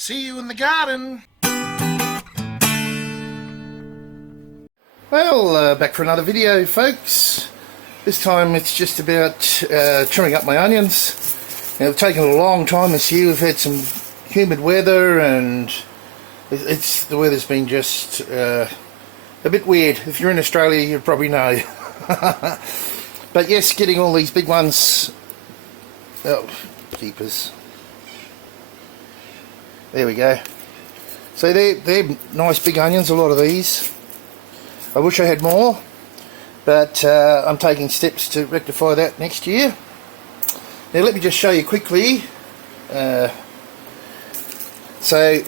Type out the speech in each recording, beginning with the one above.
See you in the garden. Well, back for another video, folks. This time it's just about trimming up my onions. Now, it's taken a long time this year. We've had some humid weather, and the weather's been just a bit weird. If you're in Australia, you probably know. But yes, getting all these big ones. Oh, keepers. There we go. So they're nice big onions, a lot of these. I wish I had more, but I'm taking steps to rectify that next year. Now let me just show you quickly. So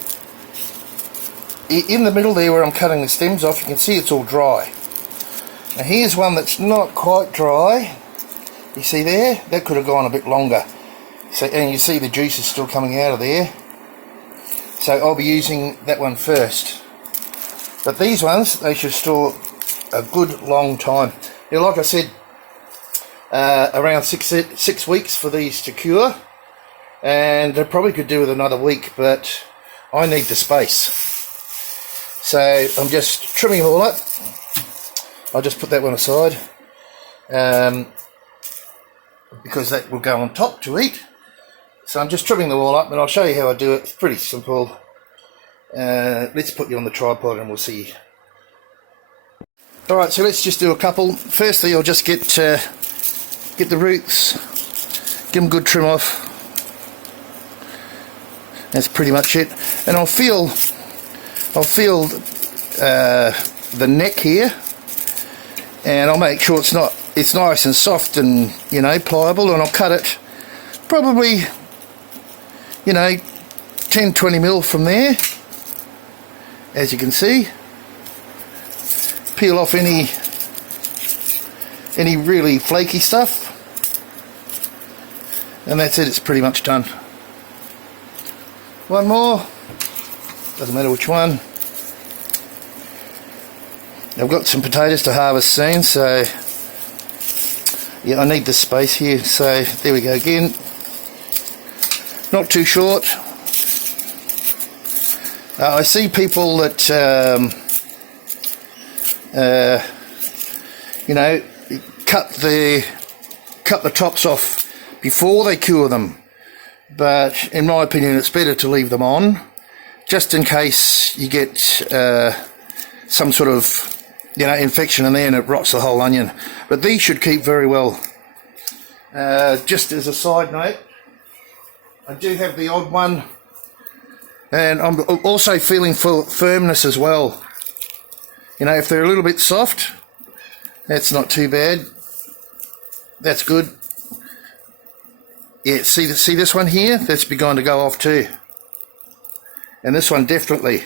in the middle there where I'm cutting the stems off, you can see it's all dry. Now here's one that's not quite dry. You see there? That could have gone a bit longer. So, and you see the juice is still coming out of there. So I'll be using that one first. But these ones, they should store a good long time. Now, like I said, around six weeks for these to cure. And I probably could do with another week, but I need the space. So I'm just trimming them all up. I'll just put that one aside. Because that will go on top to eat. So I'm just trimming them all up, and I'll show you how I do it. It's pretty simple. Let's put you on the tripod and we'll see. Alright, so let's just do a couple. Firstly, I'll just get the roots, give them a good trim off. That's pretty much it. And I'll feel the neck here, and I'll make sure it's nice and soft and, you know, pliable, and I'll cut it probably, you know, 10-20 mil from there, as you can see. Peel off any really flaky stuff, and that's it. It's pretty much done. One more, doesn't matter which one. I've got some potatoes to harvest soon, so yeah, I need the space here. So there we go again. Not too short. I see people that you know, cut the tops off before they cure them, but in my opinion it's better to leave them on, just in case you get some sort of, you know, infection in there and it rots the whole onion. But these should keep very well. Just as a side note, I do have the odd one, and I'm also feeling for firmness as well. You know, if they're a little bit soft, that's not too bad. That's good. Yeah, see this one here? That's begun to go off too. And this one definitely.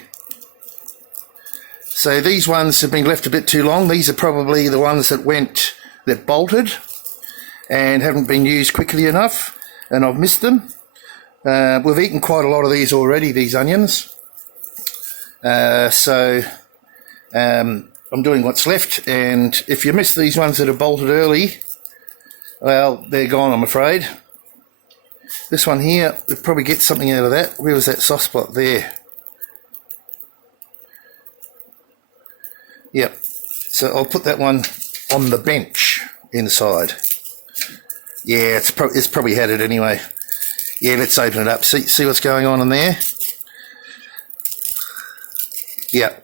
So these ones have been left a bit too long. These are probably the ones that bolted and haven't been used quickly enough, and I've missed them. We've eaten quite a lot of these already, these onions. So I'm doing what's left, and if you miss these ones that are bolted early, well, they're gone, I'm afraid. This one here, we'll probably get something out of that. Where was that soft spot there? Yep. So I'll put that one on the bench inside. Yeah, it's probably had it anyway. Yeah, let's open it up. See what's going on in there? Yeah,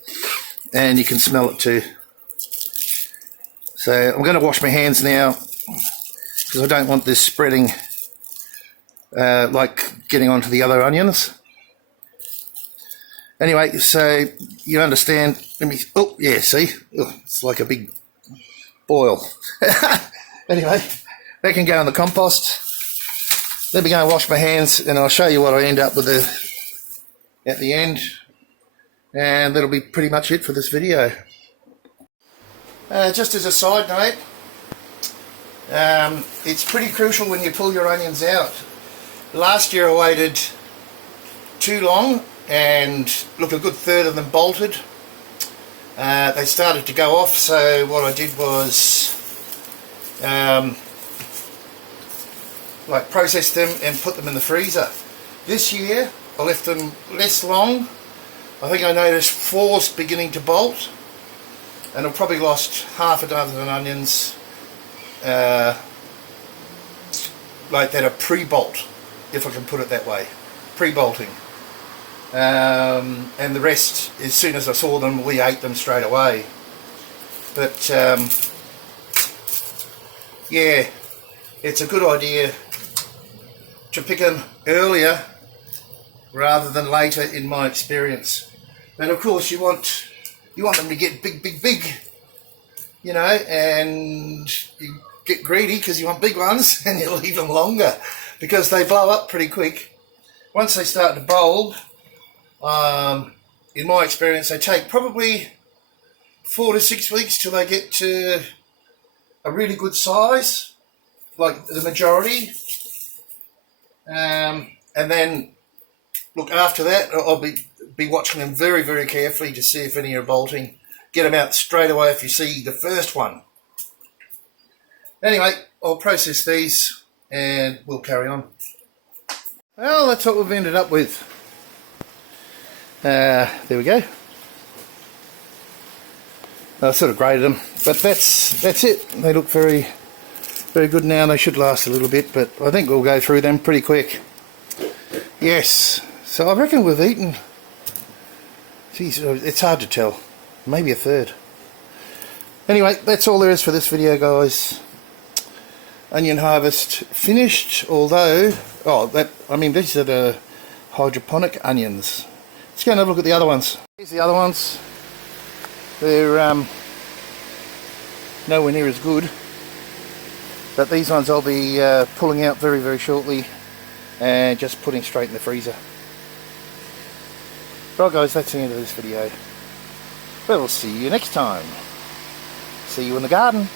and you can smell it too. So I'm going to wash my hands now, because I don't want this spreading like getting onto the other onions. Anyway, so you understand. Let me. Oh yeah, see, it's like a big boil. Anyway, that can go in the compost. Let me go and wash my hands, and I'll show you what I end up with at the end. And that'll be pretty much it for this video. Just as a side note, it's pretty crucial when you pull your onions out. Last year I waited too long, and look, a good third of them bolted. They started to go off, so what I did was like process them and put them in the freezer. This year I left them less long. I think I noticed 4's beginning to bolt, and I've probably lost half a dozen onions like that are pre-bolt, if I can put it that way, pre-bolting. And the rest, as soon as I saw them, we ate them straight away. But yeah, it's a good idea to pick them earlier rather than later, in my experience. And of course you want them to get big, you know, and you get greedy because you want big ones, and you leave them longer because they blow up pretty quick. Once they start to bulb, in my experience, they take probably 4 to 6 weeks till they get to a really good size, like the majority. And then, look, after that, I'll be watching them very, very carefully to see if any are bolting. Get them out straight away if you see the first one. Anyway, I'll process these and we'll carry on. Well, that's what we've ended up with. There we go. I sort of graded them, but that's it. They look very, very good now. They should last a little bit, but I think we'll go through them pretty quick. Yes, so I reckon we've eaten, geez, it's hard to tell, maybe a third. Anyway, that's all there is for this video, guys. Onion harvest finished, although, these are the hydroponic onions. Let's go and have a look at the other ones. Here's the other ones. They're nowhere near as good, but these ones I'll be pulling out very, very shortly and just putting straight in the freezer. Right guys, that's the end of this video. We'll see you next time. See you in the garden.